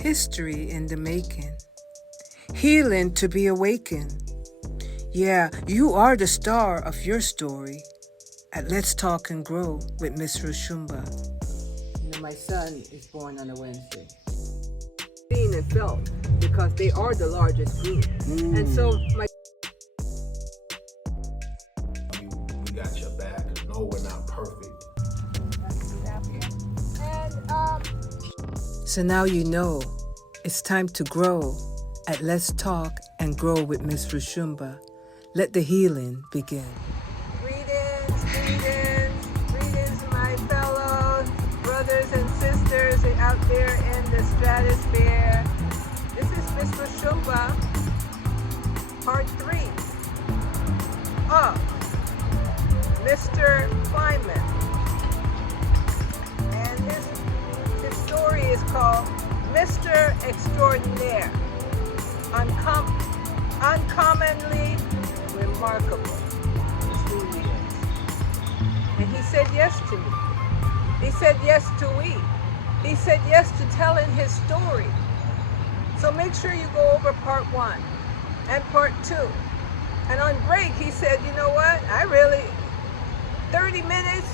History in the making. Healing to be awakened. Yeah, you are the star of your story at Let's Talk and Grow with Miss Roshumba. You know, my son is born on a Wednesday. Seen and felt because they are the largest group. And so my we got your back. No, we're not perfect. So now you know it's time to grow at Let's Talk and Grow with Miss Roshumba. Let the healing begin. Greetings, my fellow brothers and sisters out there in the stratosphere. This is Miss Roshumba, part 3 of Mr Pliman. And his story is called Mr Extraordinaire, uncommonly remarkable is who he is. And he said yes to me. He said yes to we. He said yes to telling his story. So make sure you go over part 1 and part 2. And on break, he said, you know what? 30 minutes,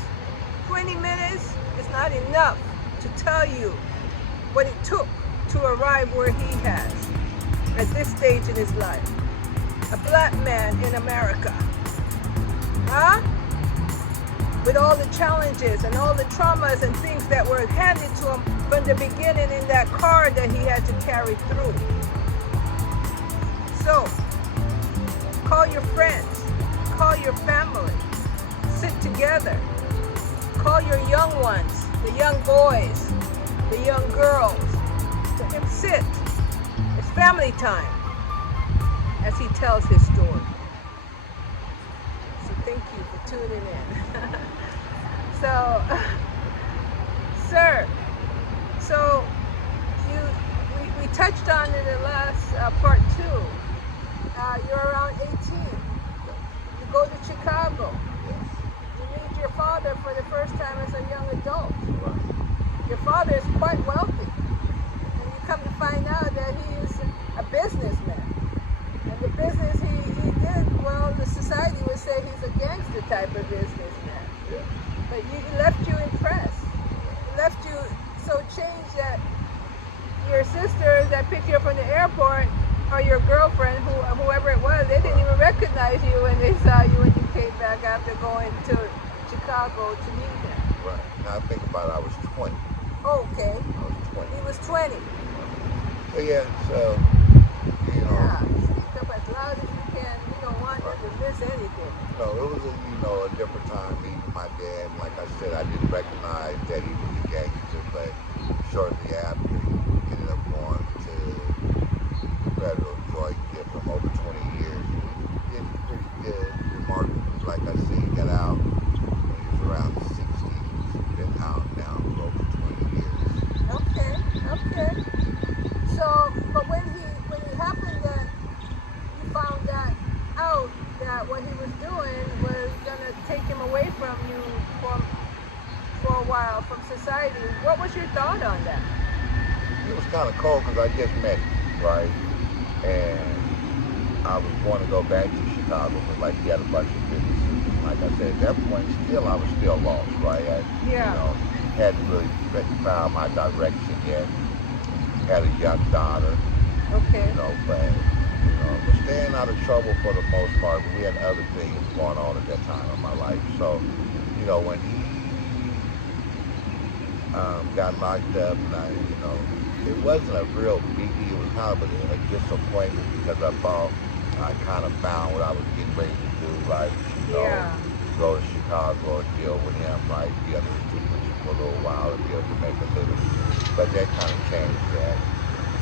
20 minutes is not enough to tell you what it took to arrive where he has at this stage in his life. A black man in America. With all the challenges and all the traumas and things that were handed to him from the beginning in that car that he had to carry through. So, call your friends, call your family, sit together, call your young ones, the young boys, the young girls, let him sit. It's family time as he tells his story. So thank you for tuning in. So, sir, we touched on in the last part 2. You're around 18. You go to Chicago. You meet your father for the first time as a young adult. Your father is quite wealthy. And you come to find out that he is a businessman. And the business he did, well, the society would say he's a gangster type of businessman. But he left you impressed. He left you so changed that your sister that picked you up from the airport, or your girlfriend, whoever it was, they didn't even recognize you when they saw you when you came back after going to Chicago to meet him. Right. Now I think about it, I was 20. Okay. I was 20. He was 20. So yeah, so, you know. Yeah, speak up as loud as you can. We don't want you to miss anything. No, it was a different time meeting my dad. Like I said, I didn't recognize that he was a gangster, but shortly after, he ended up going to federal joint, did for over 20 years. He did pretty good, remarkable. Like I said, he got out when he was around 60. He's been out now for over 20 years. Okay. So, but when he happened that you found that out, that what he was doing was gonna take him away from you for a while, from society, what was your thought on that? It was kind of cold because I just met him, right? And I was going to go back to Chicago, but like he had a bunch of businesses. Like I said, at that point, I was still lost, right? Hadn't really found my direction yet. Had a young daughter. Okay. But was staying out of trouble for the most part, but we had other things going on at that time in my life. So, when he got locked up, and it wasn't a real biggie. It was kind of a disappointment because I thought I kind of found what I was getting ready to do, right? Go to Chicago and deal with him, right? Be under the tutelage for a little while and be able to make a living. But that kind of changed that.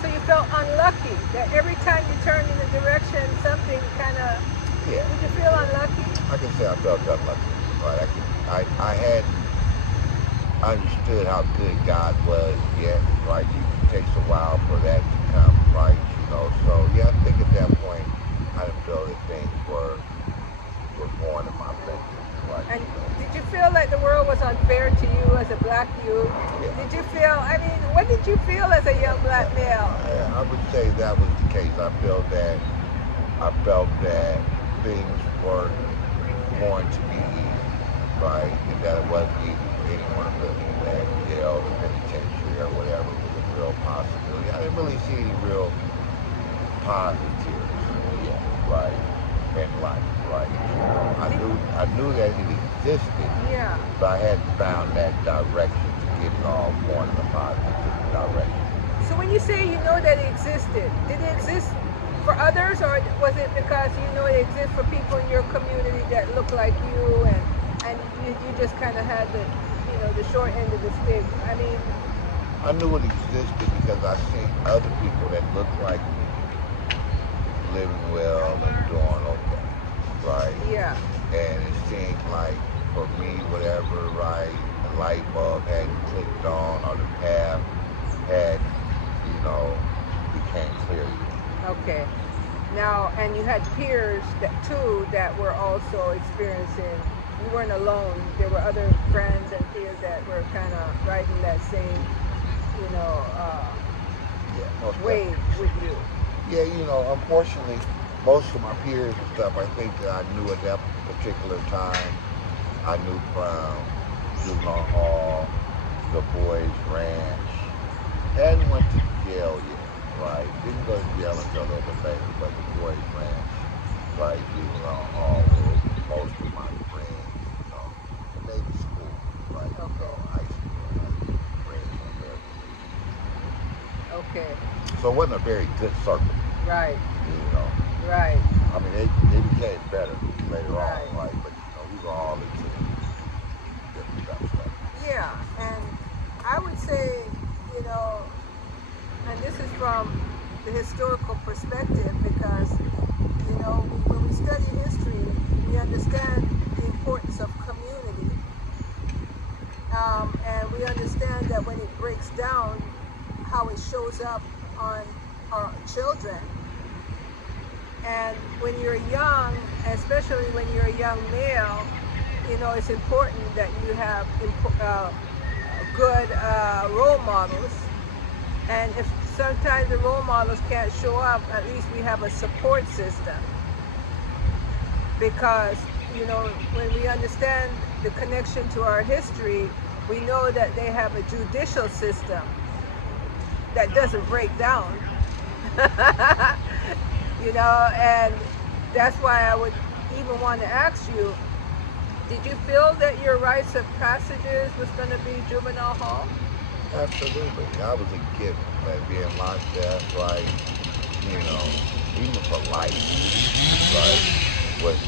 So you felt unlucky that every time you turned in a direction, something kind of. Yeah. Did you feel unlucky? I can say I felt unlucky. Right? I hadn't understood how good God was yet, right? It takes a while for that to come, right? So yeah, I think at that point I didn't feel that things were going in my favor, right? And did you feel like the world was unfair to you as a black youth? Yeah. Did you feel, I mean, what did you feel as a young black male? I would say that was the case. I felt that things weren't going to be easy, right? And that it wasn't easy for anyone to live in that jail or penitentiary or whatever was a real possibility. I didn't really see any real positives, right, in life, right? I knew that it existed, Yeah. but I hadn't found that direction to get it all going in a positive direction. So when you say you know that it existed, did it exist for others, or was it because you know it exists for people in your community that look like you, and you just kind of had the, you know, the short end of the stick? I mean, I knew it existed because I seen other people that looked like me living well and doing okay, right? yeah. And it seemed like for me, whatever, right, the light bulb hadn't clicked on or the path had, you know, became clear. Okay. Now, and you had peers that too that were also experiencing. You weren't alone. There were other friends and peers that were kind of riding that same, you know, Yeah, most wave definitely. with you. Yeah, you know, unfortunately, most of my peers and stuff, I think that I knew at that particular time, I knew from juvenile hall, the boys ranch, hadn't went to jail yet, right? Didn't go to jail until a little bit later, but the boys ranch, right, juvenile hall was most of my friends, you know, maybe school, right, you know, high school, friends on there. Okay. So it wasn't a very good circle, Right. you know. Right. I mean, they became better later Right. on, right? But you know, we were all into different stuff. Yeah, and I would say, you know, and this is from the historical perspective because, you know, when we study history, we understand the importance of community. And we understand that when it breaks down, how it shows up on our children. And when you're young, especially when you're a young male, you know, it's important that you have good role models. And if sometimes the role models can't show up, at least we have a support system. Because, you know, when we understand the connection to our history, we know that they have a judicial system that doesn't break down. You know, and that's why I would even want to ask you, did you feel that your rites of passages was going to be juvenile hall? Absolutely. I was a given, like being locked up, right? You know, even for life, right? Was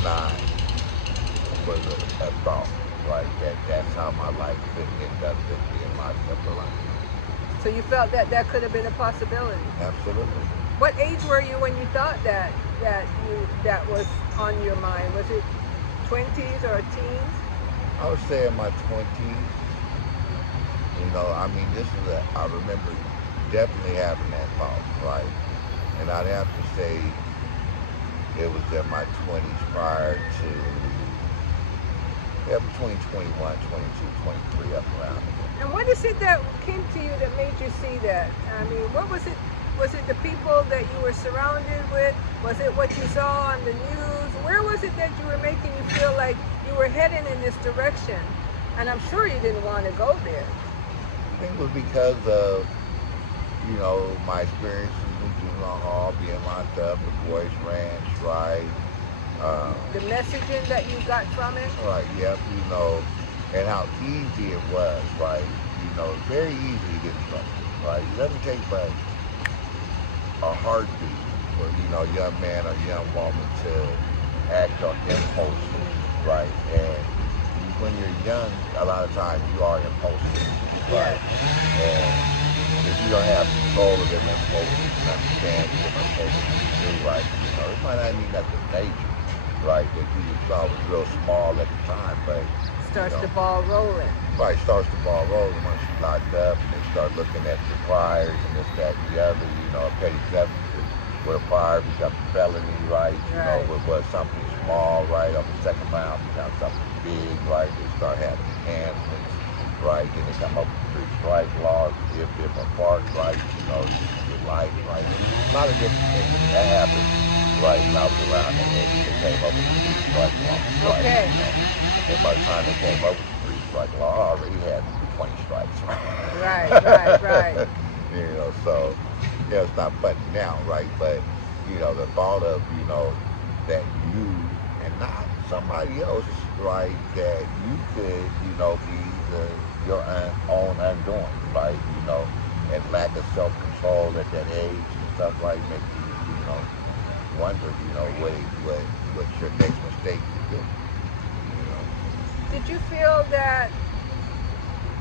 a thought, right? That's how my life could end up just being locked up for life. So you felt that that could have been a possibility? Absolutely. What age were you when you thought that was on your mind? Was it 20s or teens? I would say in my 20s. You know, I mean, I remember definitely having that thought, right? And I'd have to say it was in my 20s prior to, between 21, 22, 23, up around there. And what is it that came to you that made you see that? I mean, what was it? Was it the people that you were surrounded with? Was it what you saw on the news? Where was it that you were making you feel like you were heading in this direction? And I'm sure you didn't want to go there. I think it was because of, you know, my experiences in juvenile hall, being locked up, the boys ranch, right? The messaging that you got from it? Right, yep, you know, and how easy it was, right? You know, very easy to get in trouble, right? It doesn't take but a heartbeat for, you know, a young man or young woman to act on impulses, right? And when you're young, a lot of times you are impulsive, right? And if you don't have control of them impulses and understand them impulses you do, right? You know, it might not mean nothing major, right? That you thought was real small at the time, but Starts the ball rolling. Right, starts the ball rolling once you locked up and they start looking at the priors and this, that, and the other, you know, petty theft With a prior becomes a felony, right? You know, with something small, right? On the second round becomes something big, right? They start having enhancements, right? Then they come up with 3 strike laws, give different parts, right? You know, your life, right? A lot of different things that happened, right? When I was around that age, they came up with the 3 strike law, right? Okay. You know, and by the time they came up with the 3 strike law, I already had 20 strikes, right? Right. You know, so, you know, it's not funny now, right? But, you know, the thought of, you know, that you and not somebody else, right, that you could, you know, be your own undoing, right? You know, and lack of self-control at that age and stuff, right, make you, you know, wonder, you know, what your next mistake could be. You know? Did you feel that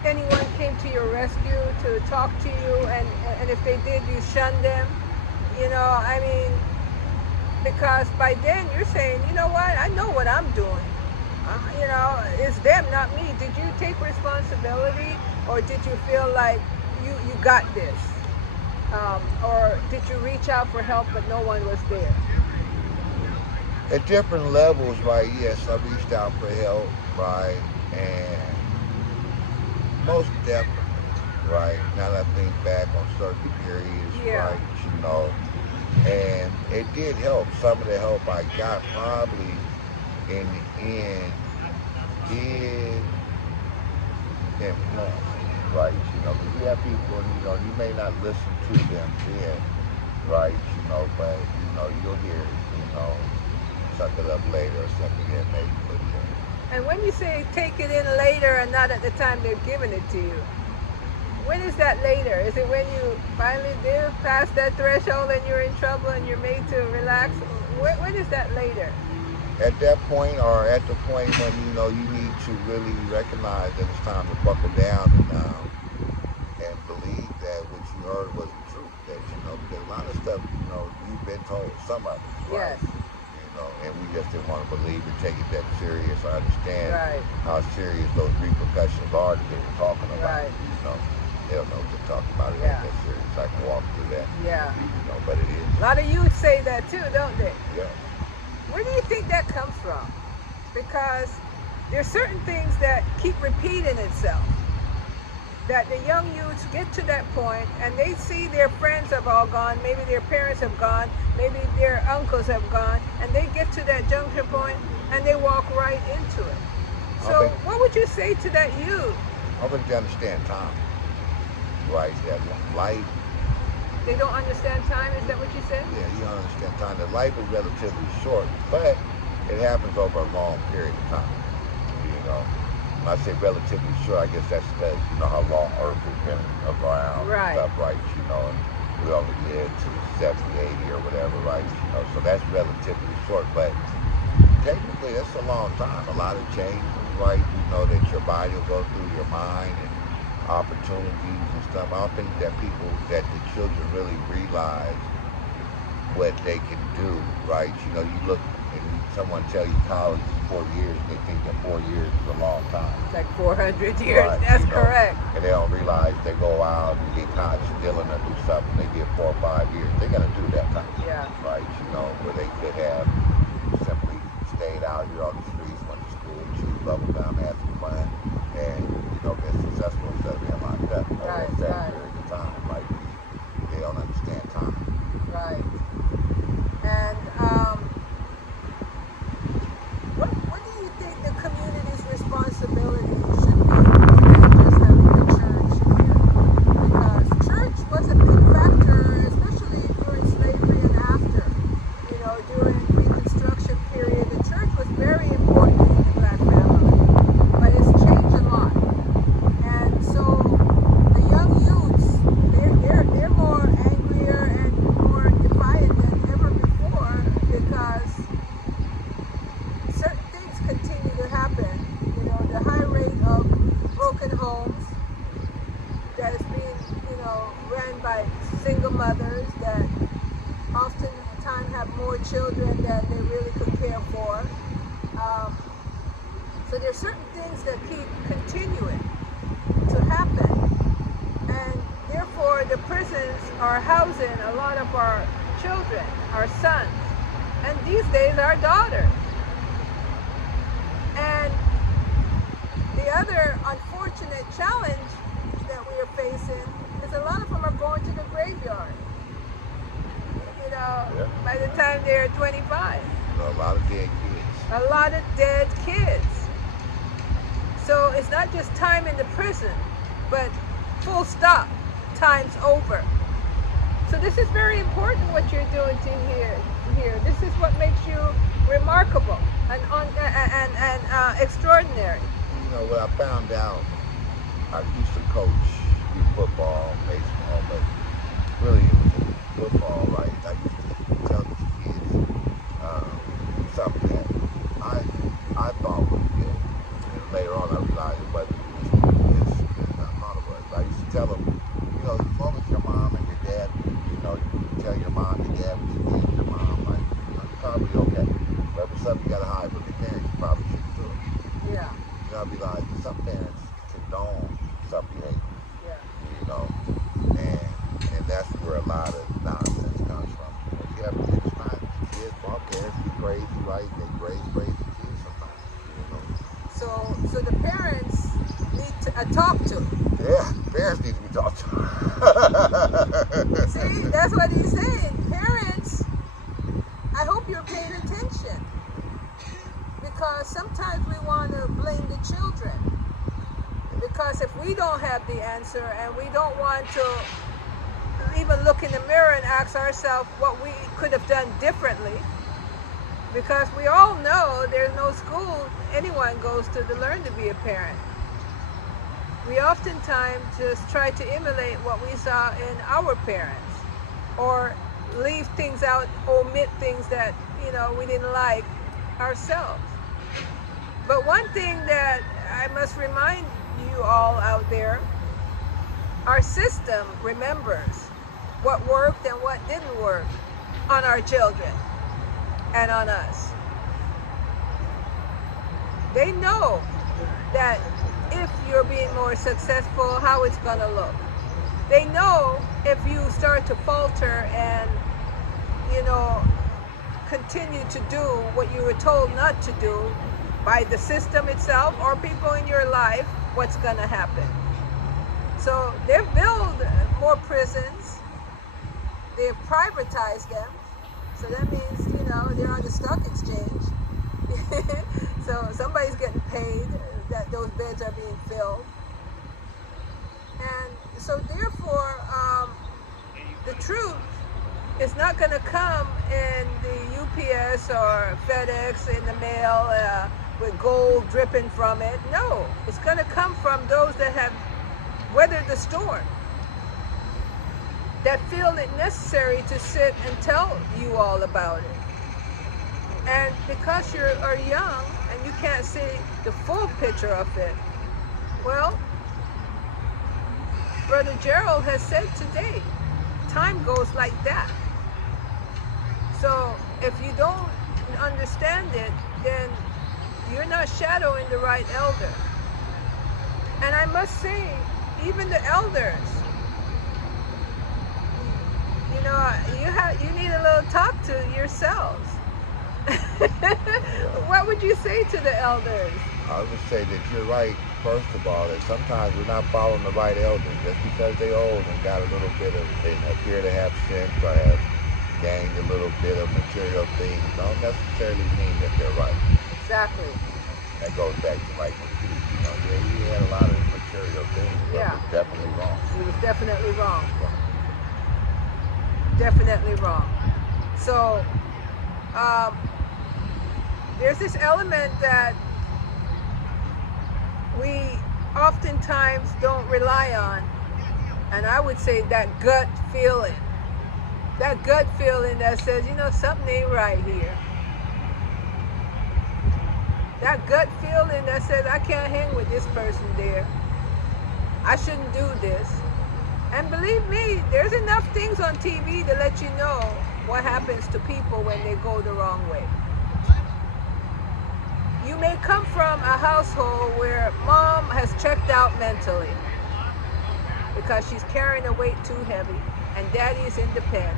anyone came to your rescue to talk to you, and if they did, you shunned them? You know, I mean, because by then you're saying, you know what, I know what I'm doing. You know, it's them, not me. Did you take responsibility, or did you feel like you got this? Or did you reach out for help but no one was there? At different levels, right, yes, I reached out for help, right, and most definitely, right, now that I think back on certain periods, right, you know, and it did help. Some of the help I got probably in the end did influence, right, you know, because you have people, you know, you may not listen to them then, right, you know, but, you know, you'll hear, you know, suck it up later or something that maybe put it in. And when you say take it in later and not at the time they're giving it to you, when is that later? Is it when you finally do pass that threshold and you're in trouble and you're made to relax? When is that later? At that point, or at the point when, you know, you need to really recognize that it's time to buckle down and believe that what you heard was the truth. That, you know, because a lot of stuff, you know, you've been told, some of it, right? Yes. You know, and we just didn't want to believe and take it that serious or understand how serious those repercussions are that they were talking about. You know, they don't know what they're talking about. It ain't that serious. I can walk through that. Yeah. You know, but it is. A lot of youth say that too, don't they? Yeah. Where do you think that comes from? Because there's certain things that keep repeating itself. That the young youths get to that point and they see their friends have all gone, maybe their parents have gone, maybe their uncles have gone, and they get to that junction point and they walk right into it. So what would you say to that youth? I think they understand time, right? That life. They don't understand time, is that what you said? Yeah, you don't understand time. That life is relatively short, but it happens over a long period of time. You know, when I say relatively short, I guess that's because, you know, how long Earth has been around and stuff, right? You know, and we only live to 70, 80 or whatever, right? You know, so that's relatively short, but technically that's a long time. A lot of changes, right? You know, that your body will go through, your mind, and opportunities and stuff. I don't think that that the children really realize what they can do, right? You know, you look and someone tell you college is 4 years, and they think that 4 years is a long time. It's like 400 years, right, that's you know, correct. And they don't realize they go out and get caught stealing or do something, they get 4 or 5 years. They gotta do that time. Yeah. Right, you know, where they could have simply stayed out here on the streets, went to school, chewed bubble gum, had some fun, and, you know, been successful instead of being locked up over that period of time. Like, they don't understand time. Right. And what do you think the community's responsibility should be in just having the church here? Because church was a big factor, especially during slavery and after. You know, during Reconstruction period, the church was very important in the Black family. But it's changed a lot. And so the young youths, they're more angrier and more defiant than ever before because certain things continue to happen. You know, the high rate of broken homes that is being, you know, ran by single mothers that oftentimes have more children than they really could care for. So there's certain things that keep continuing to happen. And therefore the prisons are housing a lot of our children, our sons, and these days our daughters. And the other unfortunate challenge that we are facing is a lot of them are going to the graveyard. You know, Yeah. by the time they're 25. A lot of dead kids. A lot of dead kids. So it's not just time in the prison, but full stop, time's over. So this is very important what you're doing here. This is what makes you remarkable and extraordinary. You know, what I found out, I used to coach youth football, baseball, but really it was in football, right? I used to tell these kids something that I thought was good. And later on I realized it wasn't. It's not part of us. I used to tell them, you know, as long as your mom and your dad, you know, you tell your mom and your dad what you did to your mom, like, you're probably okay. But for something you gotta hide from your parents, you probably shouldn't do it. Yeah. You know, I'd be like, some parents condone some behavior, Yeah. you know, and that's where a lot of nonsense comes from. You have kids, not kids, well, parents be crazy, right? They raise crazy kids sometimes, you know. So the parents need to talk to. Yeah, parents need to be talked to. See, that's what he's saying. Parents, I hope you're paying attention. Because sometimes we want to blame the children. Because if we don't have the answer and we don't want to even look in the mirror and ask ourselves what we could have done differently, because we all know there's no school anyone goes to learn to be a parent. We oftentimes just try to emulate what we saw in our parents, or leave things out, omit things that, you know, we didn't like ourselves. But one thing that I must remind you all out there, our system remembers what worked and what didn't work on our children and on us. They know that if you're being more successful, how it's going to look. They know if you start to falter and, you know, continue to do what you were told not to do by the system itself or people in your life, what's going to happen. So they've built more prisons, they've privatized them, so that means, you know, they're on the stock exchange. So somebody's getting paid that those beds are being filled. And so therefore, the truth is not going to come in the UPS or FedEx in the mail with gold dripping from it. No, it's going to come from those that have weathered the storm, that feel it necessary to sit and tell you all about it. And because you are young and you can't see the full picture of it, well, Brother Gerald has said today, time goes like that. So if you don't understand it, then you're not shadowing the right elder. And I must say, even the elders, you know, you need a little talk to yourselves. What would you say to the elders? I would say that you're right, first of all, that sometimes we're not following the right elders. Just because they're old and got a little bit of, they appear to have sense or have gained a little bit of material things, don't necessarily mean that they're right. Exactly. That goes back to like the Peter, you know, yeah, he had a lot of material things, but Yeah. it was definitely wrong. He was definitely wrong. Definitely wrong. So, there's this element that we oftentimes don't rely on, and I would say that gut feeling. That gut feeling that says, you know, something ain't right here. That gut feeling that says, I can't hang with this person there. I shouldn't do this. And believe me, there's enough things on TV to let you know what happens to people when they go the wrong way. You may come from a household where mom has checked out mentally because she's carrying a weight too heavy and daddy is independent.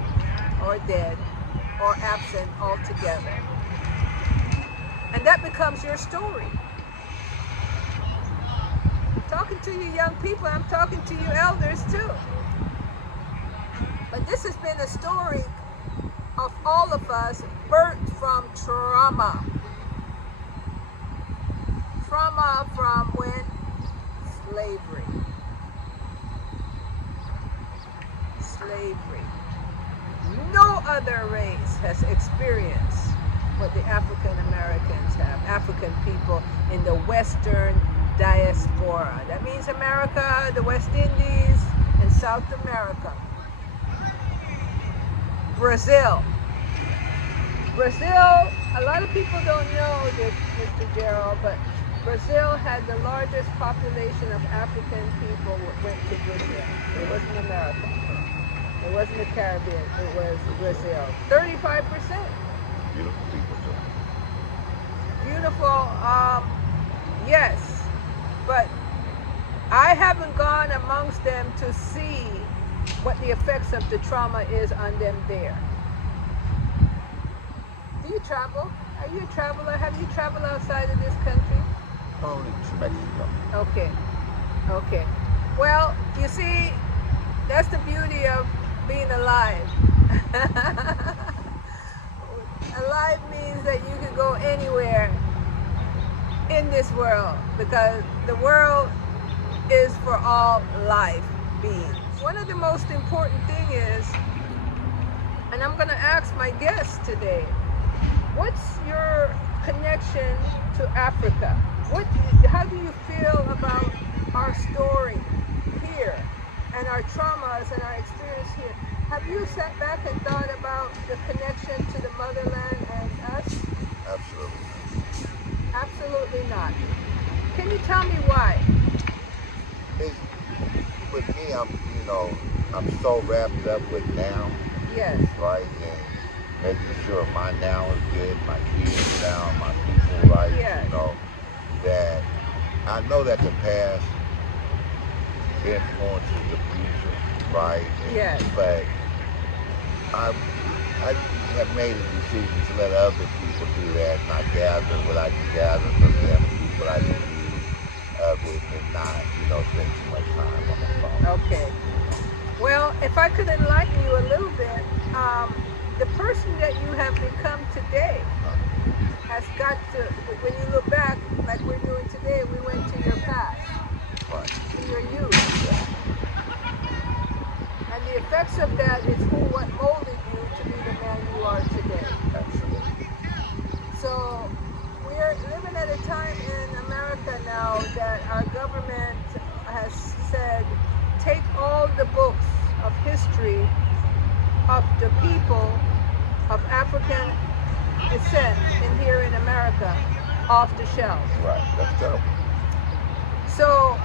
or dead or absent altogether. And that becomes your story. I'm talking to you young people, I'm talking to you elders too. But this has been a story of all of us birthed from trauma. Trauma from when? Slavery. Slavery. No other race has experienced what the African Americans have, African people in the Western diaspora. That means America, the West Indies, and South America. Brazil. Brazil, a lot of people don't know this, Mr. Gerald, but Brazil had the largest population of African people went to Brazil. It wasn't America. It wasn't the Caribbean. It was Brazil. 35%. Beautiful people too. Beautiful, yes. But I haven't gone amongst them to see what the effects of the trauma is on them there. Do you travel? Are you a traveler? Have you traveled outside of this country? Only to Mexico. Okay. Okay. Well, you see, that's the beauty of being alive. Alive means that you can go anywhere in this world because the world is for all life beings. One of the most important thing is, and I'm going to ask my guests today, what's your connection to Africa? How do you feel about our story here and our traumas and our experience here? Have you sat back and thought about the connection to the motherland and us? Absolutely. Absolutely not. Can you tell me why? With me, I'm so wrapped up with now. Yes. Right? And making sure my now is good, my kids now, my people right. Yes. That I know that the past influences the future, right? Yes. But I have made a decision to let other people do that, and I gather what I can gather from them, and what I can do of it, and not, spend too much time on the phone. Okay. Well, if I could enlighten you a little bit, the person that you have become today has got to, when you look back, like we're doing today, we went to your past, Right. to your youth. And the effects of that is what molded you to be the man you are today. Absolutely. So we're living at a time in America now that our government has said, take all the books of history of the people of African descent in here in America off the shelves. Right. That's terrible. So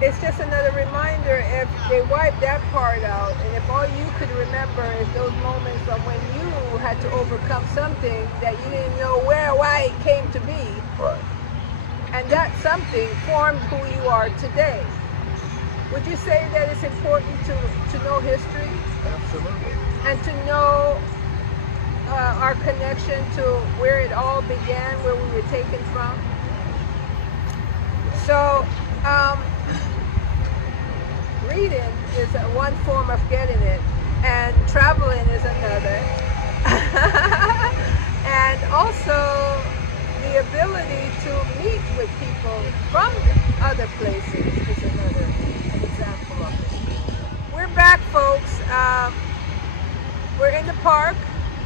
it's just another reminder, if they wipe that part out, and if all you could remember is those moments from when you had to overcome something that you didn't know why it came to be, Right. and that something formed who you are today. Would you say that it's important to know history Absolutely. and to know our connection to where it all began, where we were taken from? So, reading is one form of getting it, and traveling is another. And also the ability to meet with people from other places is another example of it. We're back, folks. We're in the park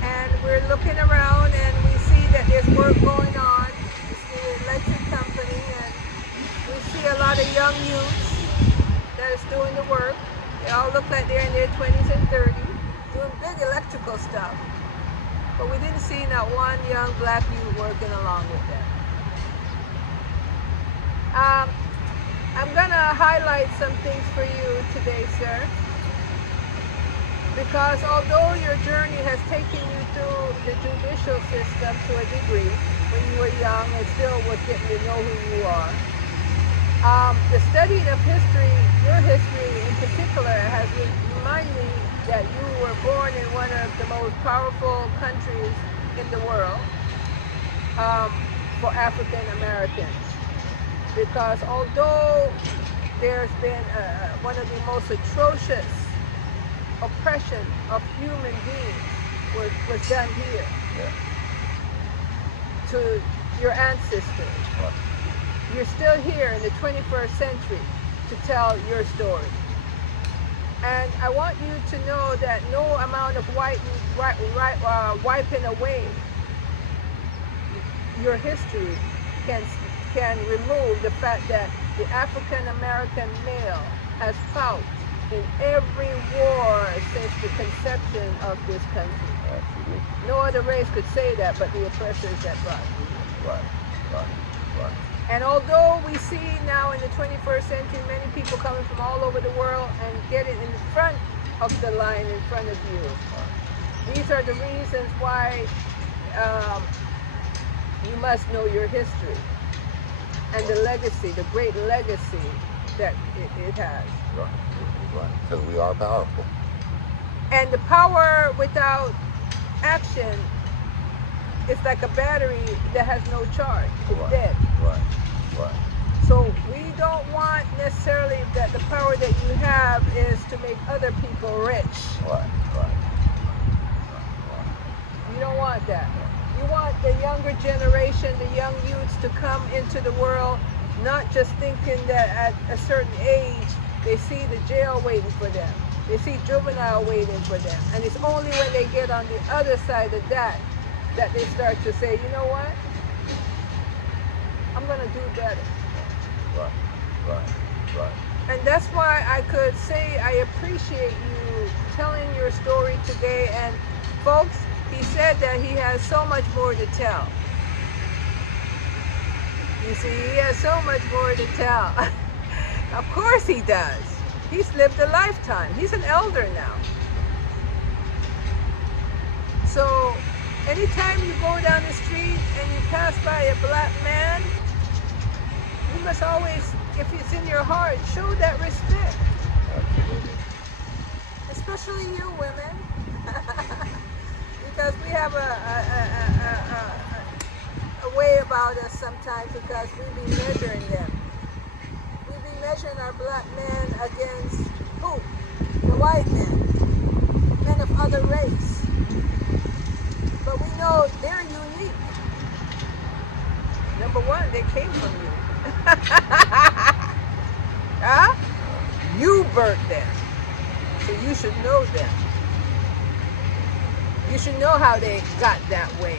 and we're looking around and we see that there's work going on. We see the electric company and we see a lot of young youths that is doing the work. They all look like they're in their 20s and 30s, doing big electrical stuff. But we didn't see not one young black youth working along with them. I'm gonna highlight some things for you today, sir. Because although your journey has taken you through the judicial system to a degree, when you were young, it still was getting to know who you are. The studying of history, your history in particular, has reminded me that you were born in one of the most powerful countries in the world for African Americans. Because although there's been one of the most atrocious oppression of human beings was done here to your ancestors, you're still here in the 21st century to tell your story. And I want you to know that no amount of wiping away your history can remove the fact that the African American male has fought in every war since the conception of this country. Absolutely. No other race could say that but the oppressors that brought it. Right. And although we see now in the 21st century many people coming from all over the world and get it in front of the line in front of you, these are the reasons why you must know your history and the legacy, the great legacy that it has. Right. Because we are powerful. And the power without action is like a battery that has no charge. It's dead. Right. So we don't want necessarily that the power that you have is to make other people rich. Right. You don't want that. You want the younger generation, the young youths to come into the world, not just thinking that at a certain age they see the jail waiting for them. They see juvenile waiting for them. And it's only when they get on the other side of that they start to say, you know what? I'm going to do better. Right. And that's why I could say I appreciate you telling your story today. And folks, he said that he has so much more to tell. You see, he has so much more to tell. Of course he does. He's lived a lifetime. He's an elder now. So anytime you go down the street and you pass by a black man, you must always, if it's in your heart, show that respect. Absolutely. Especially you women. Because we have a way about us sometimes because we be measuring them. We be measuring our black men against who? The white men of other race. But we know they're unique. Number one, they came from you. Huh? You birthed them. So you should know them. You should know how they got that way.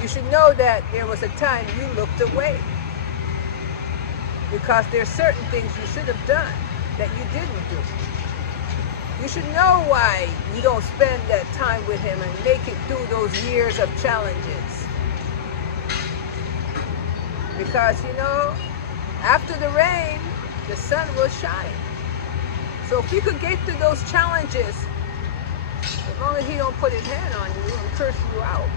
You should know that there was a time you looked away. Because there's certain things you should have done that you didn't do. You should know why you don't spend that time with him and make it through those years of challenges. Because, you know, after the rain, the sun will shine. So if you could get through those challenges, as long as he don't put his hand on you and curse you out,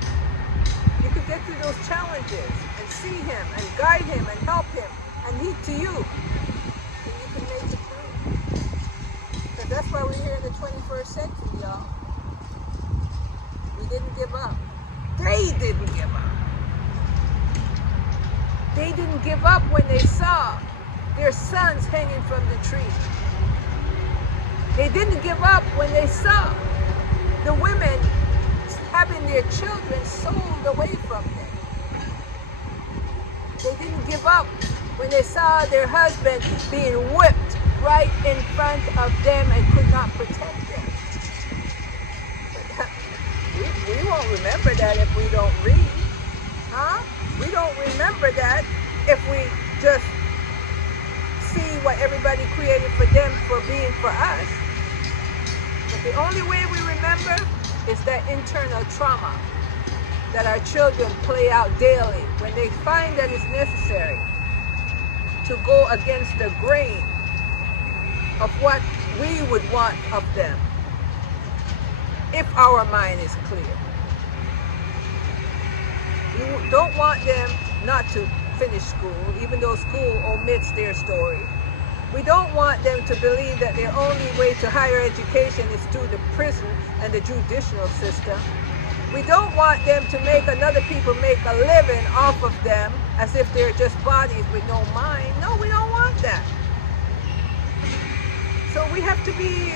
you could get through those challenges and see him and guide him and help him and he to you. And you can make it through. Because that's why we're here in the 21st century, y'all. We didn't give up. They didn't give up. They didn't give up when they saw their sons hanging from the tree. They didn't give up when they saw the women having their children sold away from them. They didn't give up when they saw their husband being whipped right in front of them and could not protect them. We won't remember that if we don't read. Huh? We don't remember that if we just see what everybody created for them for being for us. But the only way we remember is that internal trauma that our children play out daily when they find that it's necessary to go against the grain of what we would want of them if our mind is clear. You don't want them not to finish school, even though school omits their story. We don't want them to believe that their only way to higher education is through the prison and the judicial system. We don't want them to make other people make a living off of them as if they're just bodies with no mind. No, we don't want that. So we have to be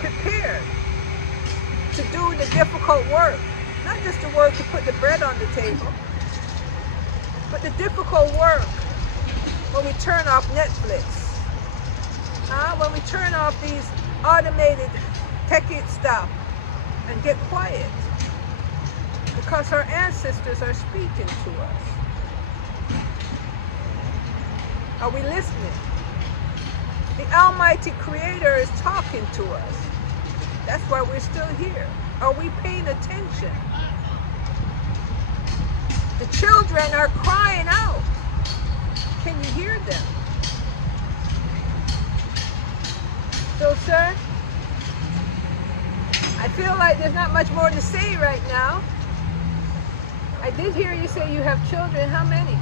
prepared to do the difficult work. Not just the work to put the bread on the table, but the difficult work when we turn off Netflix. When we turn off these automated techie stuff and get quiet. Because our ancestors are speaking to us. Are we listening? The Almighty Creator is talking to us. That's why we're still here. Are we paying attention? The children are crying out. Can you hear them? So, sir, I feel like there's not much more to say right now. I did hear you say you have children. How many?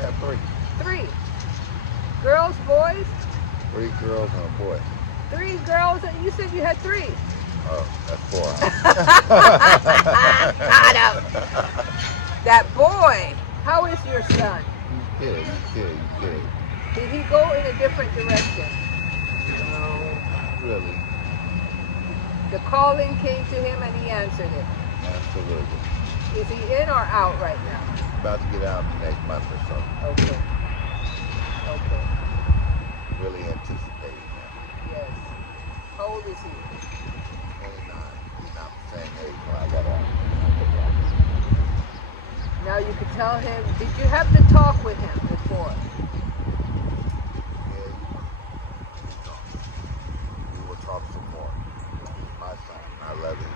Yeah, 3. 3. Girls, boys? 3 girls and a boy. 3 girls, and you said you had 3. Oh, that's 4. Got him. That boy. How is your son? He's good. Did he go in a different direction? No, really. The calling came to him and he answered it. Absolutely. Is he in or out right now? About to get out in the next month or so. Okay. Really anticipating that. Yes. How old is he? 29. He's not the same age when I got out. Now you could tell him, did you have to talk with him before? Yeah, we will talk some more. He's my son. I love him.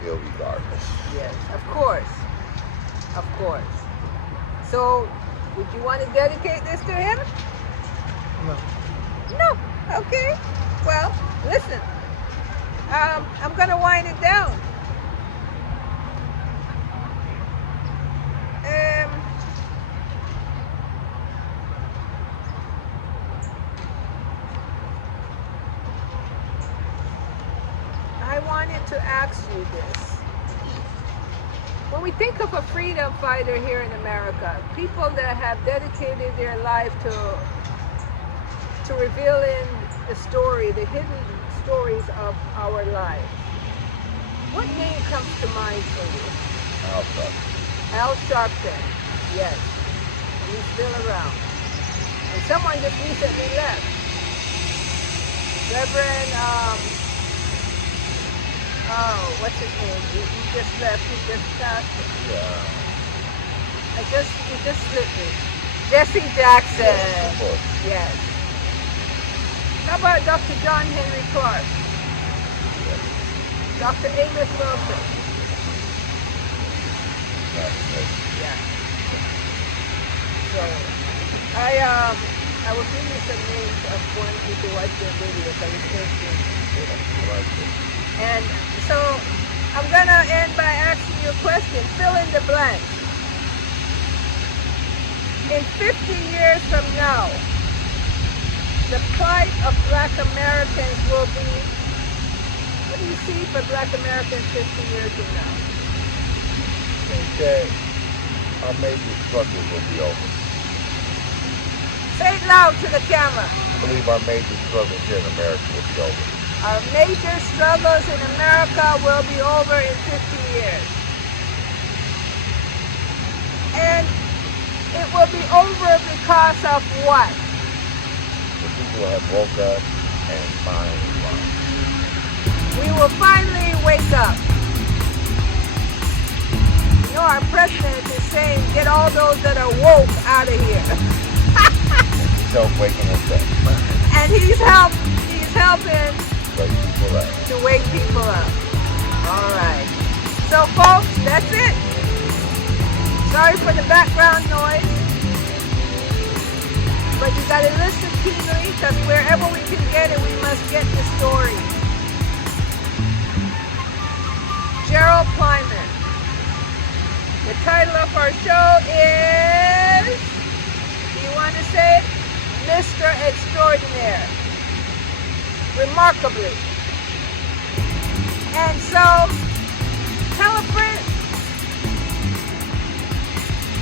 Still regardless. Yes, of course. Of course. So, would you want to dedicate this to him? No. No. Okay. Well, listen. I'm going to wind it down. I wanted to ask you this. When we think of a freedom fighter here in America, people that have dedicated their life to revealing the story, the hidden stories of our lives, what name comes to mind for you? Al Sharpton. Al Sharpton, yes. He's still around. And someone just recently left. Reverend, what's his name? He just left. He just passed. Yeah. He just slipped me. Jesse Jackson. Of course. Yes. How about Dr. John Henry Clark? Yes. Dr. Amos Wilson? Yeah. So, I will give you some names of one who to watch their videos. I was thinking. And so, I'm going to end by asking you a question. Fill in the blank. In 50 years from now, the plight of Black Americans will be, what do you see for Black Americans 50 years from now? I think that our major struggles will be over. Say it loud to the camera. I believe our major struggles here in America will be over. Our major struggles in America will be over in 50 years. And it will be over because of what? The people have woke up and finally won. We will finally wake up. You know, our president is saying, get all those that are woke out of here. Self-waking us up. And he's helping Wake people up. to wake people up. All right. So, folks, that's it. Sorry for the background noise. But you got to listen keenly, because wherever we can get it, we must get the story. Gerald Pliman. The title of our show is, do you want to say it? Mr. Extraordinaire. Remarkably. And so, tell a friend.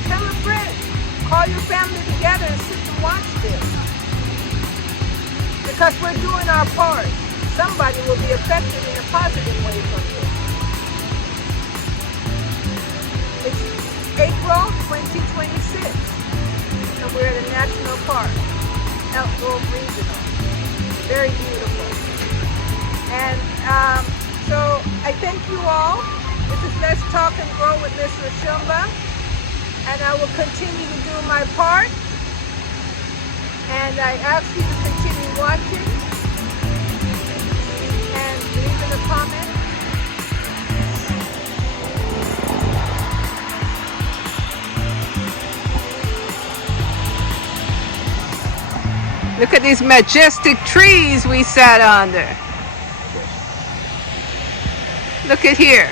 Tell a friend. Call your family together and sit and watch this. Because we're doing our part. Somebody will be affected in a positive way from this. It's April 2026. And we're at a national park. Elk Grove Regional. Very beautiful. And so I thank you all. This is Let's Talk and Grow with Miss Roshumba. And I will continue to do my part. And I ask you to continue watching and leaving a comment. Look at these majestic trees we sat under. Look at here.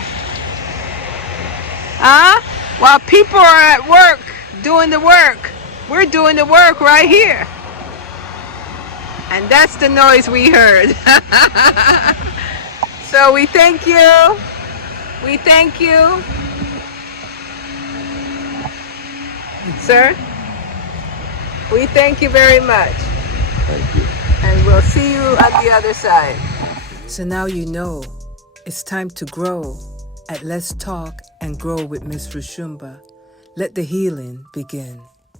Huh? While people are at work, doing the work, we're doing the work right here. And that's the noise we heard. So we thank you. We thank you. Sir, we thank you very much. Thank you. And we'll see you on the other side. So now you know it's time to grow at Let's Talk and Grow with Miss Roshumba. Let the healing begin.